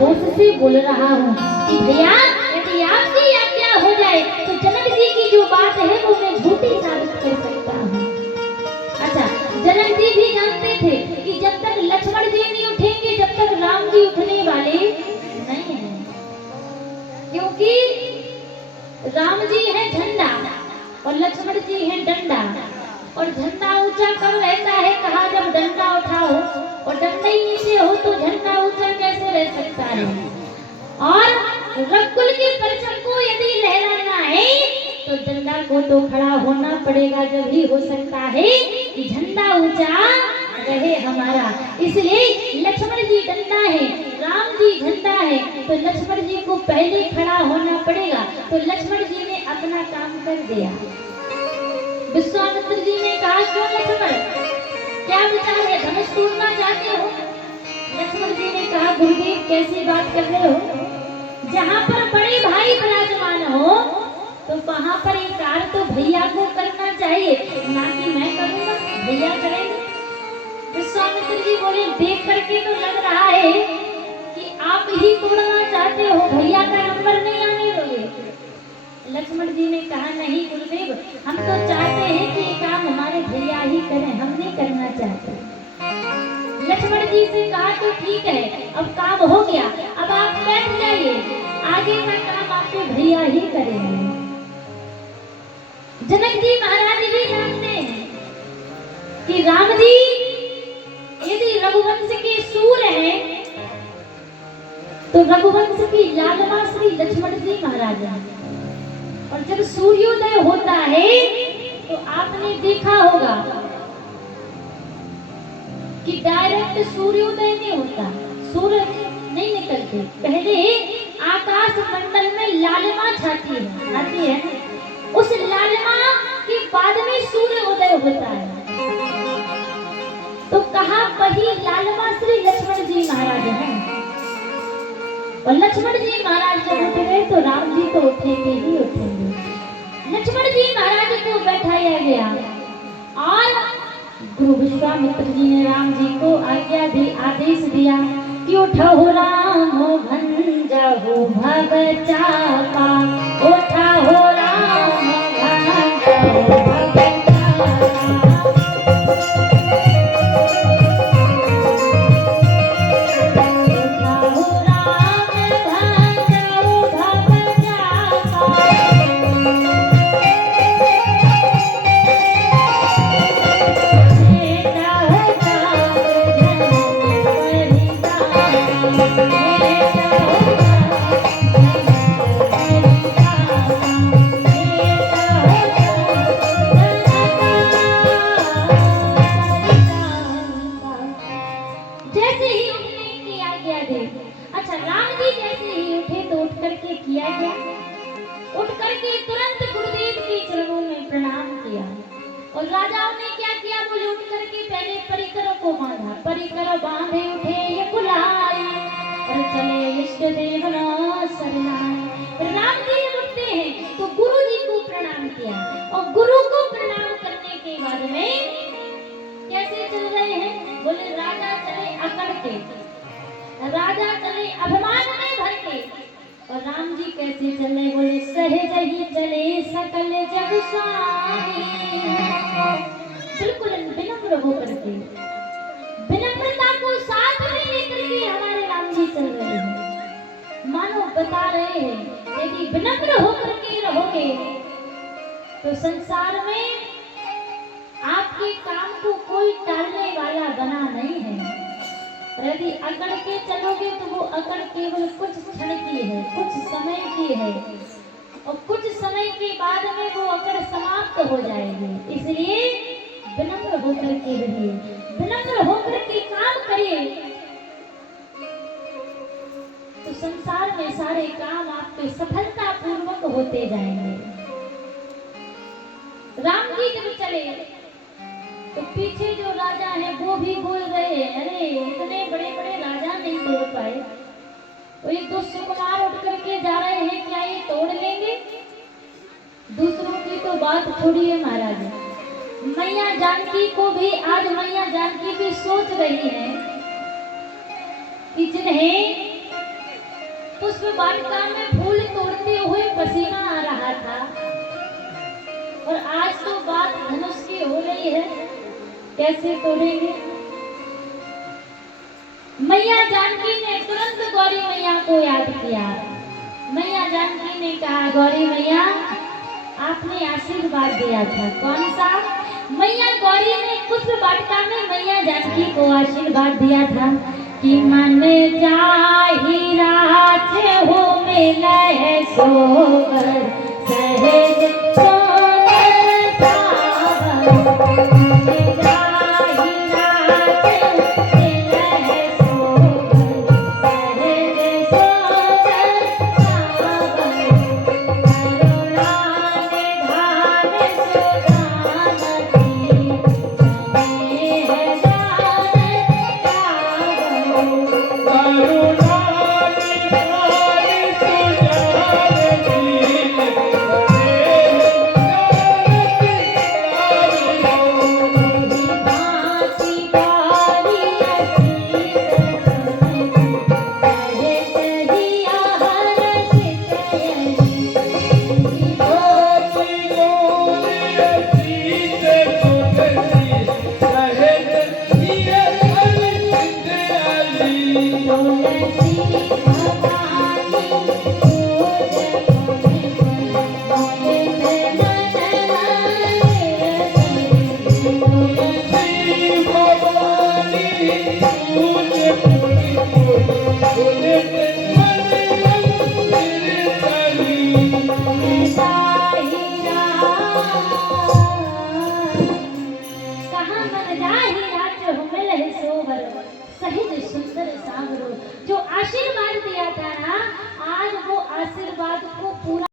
होश से बोल रहा हूँ कि भैया यदि आपकी आज्ञा हो जाए तो जनक जी की जो बात है वो मैं झूठी साबित कर सकता हूँ। अच्छा, जनक जी भी जानते थे कि जब तक लक्ष्मण जी नहीं उठेंगे जब तक राम जी उठने वाले नहीं हैं, क्योंकि राम जी है झंडा और लक्ष्मण जी है डंडा, और झंडा ऊंचा कब रहता है, कहा जब डंडा उठाओ, और डंडा ही नीचे हो तो झंडा ऊंचा कैसे रह सकता है। और रघुकुल की परचम को यदि लहराना है तो डंडा को तो खड़ा होना पड़ेगा, जब ही हो सकता है कि झंडा ऊंचा रहे हमारा। इसलिए लक्ष्मण जी डंडा है, राम जी झंडा है, तो लक्ष्मण जी को पहले खड़ा होना पड़ेगा। तो लक्ष्मण जी ने अपना काम कर दिया। विश्वामित्र जी ने कहा क्यों लक्ष्मण, क्या विचार है, धनुष तोड़ना चाहते हो? लक्ष्मण जी ने कहा गुरुदेव कैसी बात कर रहे हो, जहाँ पर बड़े भाई विराजमान हो तो वहाँ पर एक कार्य तो भैया को करना चाहिए, ना कि मैं करूँगा, भैया करेंगे। विश्वामित्र जी बोले देख करके तो लग रहा है कि आप ही तोड़ना चाहते हो, भैया का नंबर नहीं आने दोगे। लक्ष्मण जी ने कहा नहीं गुरुदेव, हम तो चाहते हैं कि ये काम हमारे भैया ही करें, हम नहीं करना चाहते। लक्ष्मण जी से कहा तो ठीक है, अब काम हो गया, अब आप बैठ जाइए, आगे का काम आपके भैया ही करेंगे। जनक जी महाराज भी जानते हैं कि राम जी यदि रघुवंश के सूर हैं तो रघुवंश की लालमा श्री लक्ष्मण जी महाराज हैं। और जब सूर्योदय होता है तो आपने देखा होगा कि डायरेक्ट सूर्योदय नहीं होता, सूरज नहीं निकलते, पहले आकाश मंडल में लालिमा छाती है, आती है, उस लालिमा के बाद में सूर्योदय होता है। तो कहा वही लालिमा श्री लक्ष्मण जी महाराज हैं, और लक्ष्मण जी महाराज जब उठ गए तो राम जी तो उठेंगे ही उठेंगे। लक्ष्मण जी महाराज को बैठाया गया और गुरु विश्वामित्र जी ने राम जी को आज्ञा दी, आदेश दिया कि उठो राम भंजहु भग चापा, उठो राम भंजहु भग राजा चले अभिमान में भर के, और राम जी कैसे चले, बोले सहज ही चले सकल जग स्वामी। बिल्कुल विनम्र होकर के, विनम्रता को साथ में लेकर के हमारे राम जी चल रहे हैं। मानो बता रहे हैं यदि विनम्र होकर के रहोगे तो संसार में आपके काम को कोई टालने वाला बना नहीं है। यदि अकड़ के चलोगे तो वो अकड़ केवल कुछ क्षण की है, कुछ समय की है, और कुछ समय के बाद में वो अकड़ समाप्त हो जाएगी। इसलिए विनम्र होकर के रहिए, विनम्र होकर के काम करिए, तो संसार में सारे काम आपके सफलता पूर्वक होते जाएंगे। राम जी जब चले तो पीछे जो राजा है वो भी बोल रहे हैं, अरे इतने बड़े बड़े राजा नहीं तोड़ पाए, तो एक दो सुकुमार उठ करके जा रहे हैं, क्या ये तोड़ लेंगे? दूसरों की तो बात छोड़िए महाराज, मैया जानकी को भी आज मैया जानकी भी सोच रही है कि जिन्हें पुष्प वाटिका में फूल तोड़ते हुए पसीना आ रहा था, और आज तो बात धनुष की हो रही है, कैसे तोड़ेंगे। मैया जानकी ने तुरंत गौरी मैया को याद किया। मैया जानकी ने कहा, गौरी मैया आपने आशीर्वाद दिया था, कौन सा? मैया गौरी ने पुष्प वाटिका में मैया जानकी को आशीर्वाद दिया था कि मन जाहि राज हो मिलै सोबर सहज सोनर सावन। मन जाहि राज मिलै सोबर सहज सोनर सावन। करुणा निधान सुजानती जनेह जान गावो। सहित सुंदर सागरो, जो आशीर्वाद दिया था ना, आज वो आशीर्वाद को पूरा